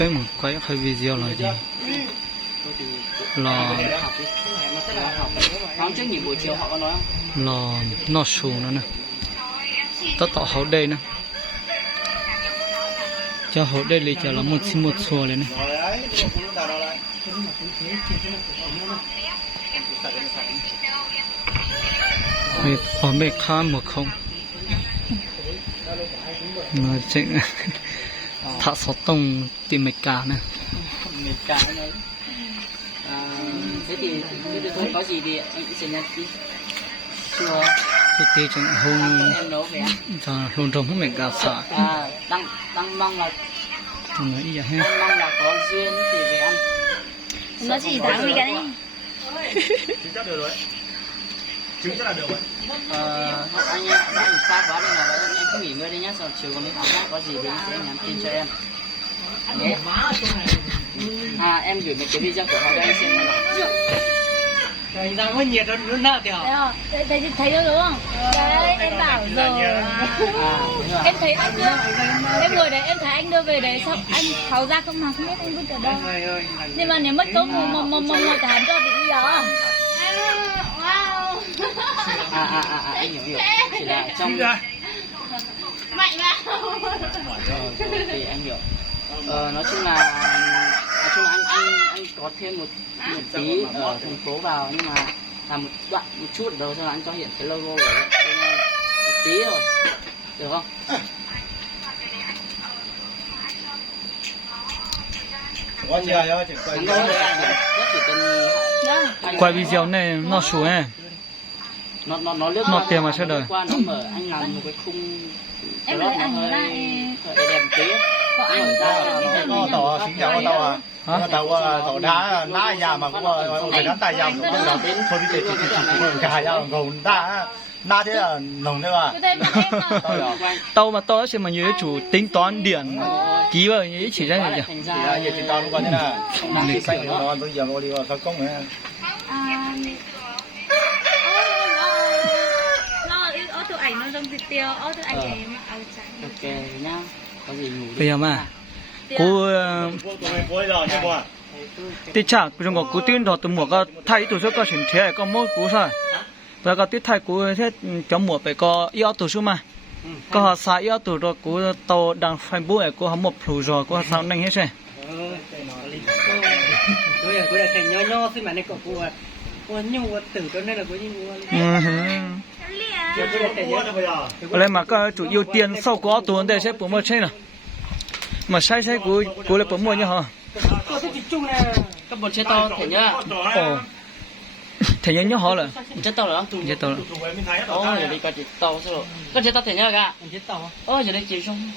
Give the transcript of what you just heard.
tới một cái hơi video là gì là Tháng trước nghỉ buổi chiều họ có nói không? là nó xuống nữa nè tất tỏ hậu đây nè cho hậu đây thì cho là một xua lên nè mệt ở mệt khá một không mà chuyện thả sọt tông tìm mệt cả nè Mệt cả đấy. Thế thì không có gì thì anh sẽ nhắn tin chưa thì chẳng hôn em nấu về ăn. hôn rồng không mệt cả sợ Đang mong là không nói gì hết đang mong là có duyên thì về ăn. Nó chỉ tháng gì cái đấy. Trứng chắc được rồi. Trứng chắc là được rồi. Anh xa quá nên là em cứ nghỉ ngơi đi nhá, rồi chiều có mấy tháng có gì thì anh sẽ nhắn tin cho em. Nhé. Em gửi mấy cái video của họ cho anh xem nào. Trời ra có nhiệt hơn luôn nè tiểu. Thấy rồi đúng không? Đấy, em bảo giờ em thấy anh đưa, em ngồi đấy em thấy anh đưa về đấy xong anh tháo ra không mặc hết anh vứt ở đâu. Nhưng mà nếu mất có một tháng cho bị gì đó. Anh hiểu. Chỉ là trong Mạnh vào. thì anh hiểu. Nói chung là anh có thêm một tí ở thành phố vào, nhưng mà làm một chút ở đâu cho anh có hiện cái logo của nó một tí rồi, được không? Có chưa đó chỉ quay video. Chỉ cần quay video này nó xuống nè nó lướt nó tiền mà sao đời qua nó mở anh làm một cái khung Em nó lấy ảnh lại đẹp tí. Có tàu xin chào tàu à. Tàu tàu đá ná già mà cũng phải đá tay già cũng đầu đến thôi đi gà già còn đá ná thế là nồng đấy mà. tàu mà to xem mà như chủ tính toán điện ký vào như chỉ ra gì thành Thì là giờ chỉ tao luôn coi thế nào. Lịch xanh nó bây giờ nó đi vào công ấy. Ô tụi ảnh nó trong thịt tiêu, ô tụi ảnh ấy mặc áo trắng. ok nhá, có gì ngủ đi. bây giờ mà cô Cuối giờ chứ bộ. tí chả trong có cú tin đó tụi mùa có thay tụi số có chuyển thế có một cú sao và có tiết thay cú thế cho mùa phải có yếu tụi số mà có họ xài yếu tụi rồi cú tàu đang phải bố của họ một phù rồi của sao nhanh hết rồi Tôi là thành nho xin mà này cậu cô nhu tử cho nên là có như lên mà có chủ ưu tiên sau có tuần đây sẽ bố một trên rồi mà sai cú là bố mua như họ các bộ chế to thể nhá. thể nhớ họ là Chế to rồi chế to giờ đi có chế to rồi. Có chế to thể nhá cả. Chế to. Giờ đây chỉ trong